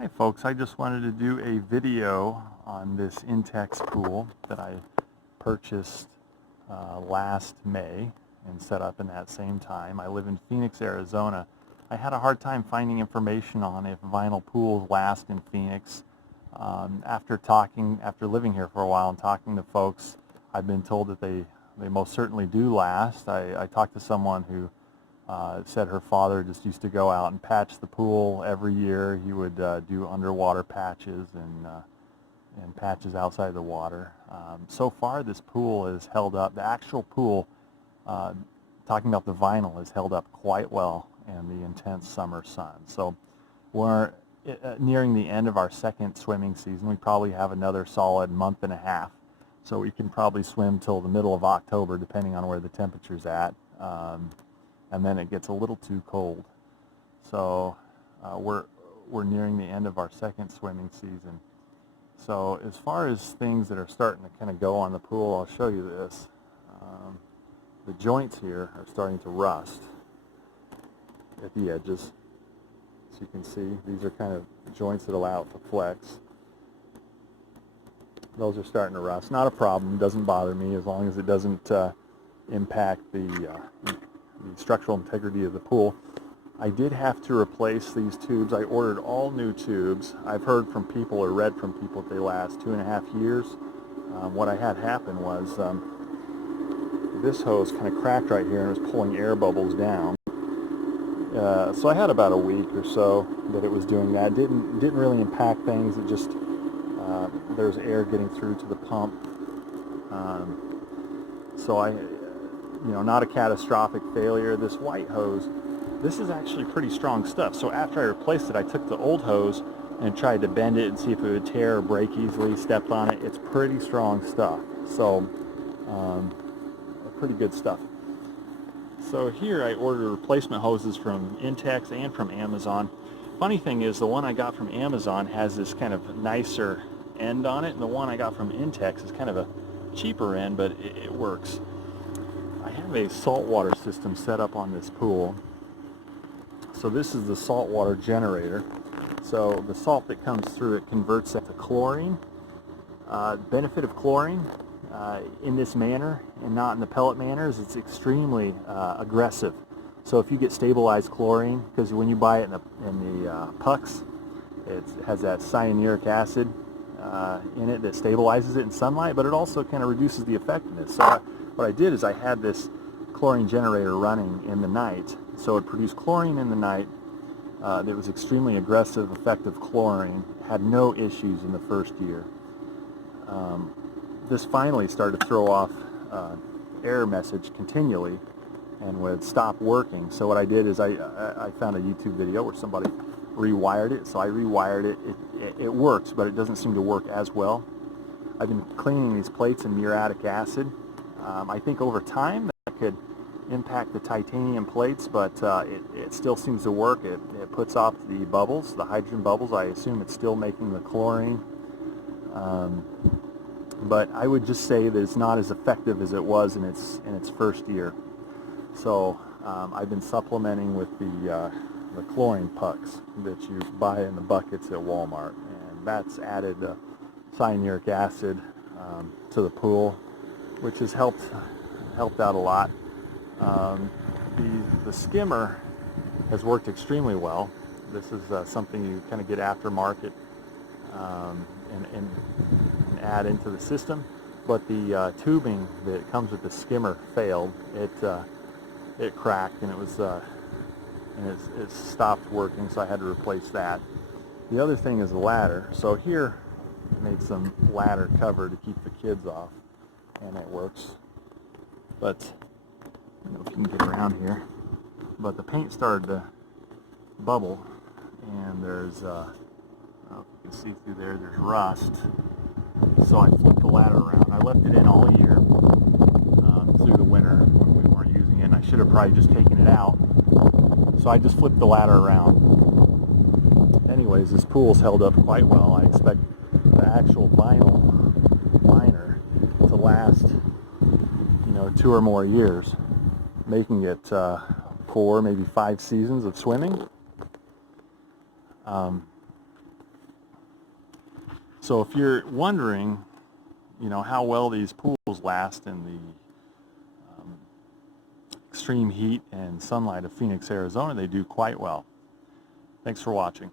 Hi folks, I just wanted to do a video on this Intex pool that I purchased last May and set up in that same time. I live in Phoenix, Arizona. I had a hard time finding information on if vinyl pools last in Phoenix. After living here for a while and talking to folks, I've been told that they most certainly do last. I talked to someone who said her father just used to go out and patch the pool every year. He would do underwater patches and patches outside the water. So far, this pool has held up. The actual pool, talking about the vinyl, has held up quite well in the intense summer sun. So we're nearing the end of our second swimming season. We probably have another solid month and a half. So we can probably swim till the middle of October, depending on where the temperature's at. And then it gets a little too cold. So we're nearing the end of our second swimming season. So as far as things that are starting to kind of go on the pool, I'll show you this. The joints here are starting to rust at the edges. As you can see, these are kind of joints that allow it to flex. Those are starting to rust. Not a problem, doesn't bother me as long as it doesn't impact the structural integrity of the pool. I did have to replace these tubes. I ordered all new tubes. I've heard from people or read from people that they last 2.5 years. What I had happen was this hose kind of cracked right here and was pulling air bubbles down. So I had about a week or so that it was doing that. Didn't really impact things. It just there's air getting through to the pump. So not a catastrophic failure. This white hose, this is actually pretty strong stuff. So after I replaced it, I took the old hose and tried to bend it and see if it would tear or break easily. Stepped on it. It's pretty strong stuff. So pretty good stuff. So here I ordered replacement hoses from Intex and from Amazon. Funny thing is, the one I got from Amazon has this kind of nicer end on it, and the one I got from Intex is kind of a cheaper end, but it works. I have a saltwater system set up on this pool. So this is the saltwater generator. So the salt that comes through it converts it to chlorine. Benefit of chlorine in this manner and not in the pellet manner is it's extremely aggressive. So if you get stabilized chlorine, because when you buy it in the pucks, it has that cyanuric acid in it that stabilizes it in sunlight, but it also kind of reduces the effectiveness. So what I did is I had this chlorine generator running in the night. So it produced chlorine in the night that was extremely aggressive, effective chlorine, had no issues in the first year. This finally started to throw off error message continually and would stop working. So what I did is I found a YouTube video where somebody rewired it. So I rewired it. It works, but it doesn't seem to work as well. I've been cleaning these plates in muriatic acid. I think over time that could impact the titanium plates, but it still seems to work. It puts off the bubbles, the hydrogen bubbles. I assume it's still making the chlorine. But I would just say that it's not as effective as it was in its first year. So I've been supplementing with the chlorine pucks that you buy in the buckets at Walmart, and that's added cyanuric acid to the pool, which has helped out a lot. The skimmer has worked extremely well. This is something you kind of get aftermarket and add into the system, but the tubing that comes with the skimmer failed. It cracked and it stopped working, so I had to replace that. The other thing is the ladder. So here I made some ladder cover to keep the kids off, and it works. But I don't know if you can get around here, but the paint started to bubble, and there's I don't know if you can see through there's rust. So I flipped the ladder around. I left it in all year through the winter when we weren't using it, and I should have probably just taken it out. So I just flipped the ladder around. Anyways, this pool's held up quite well. I expect the actual vinyl liner to last 2 or more years, making it 4, maybe 5 seasons of swimming. So if you're wondering, how well these pools last in the extreme heat and sunlight of Phoenix, Arizona, they do quite well. Thanks for watching.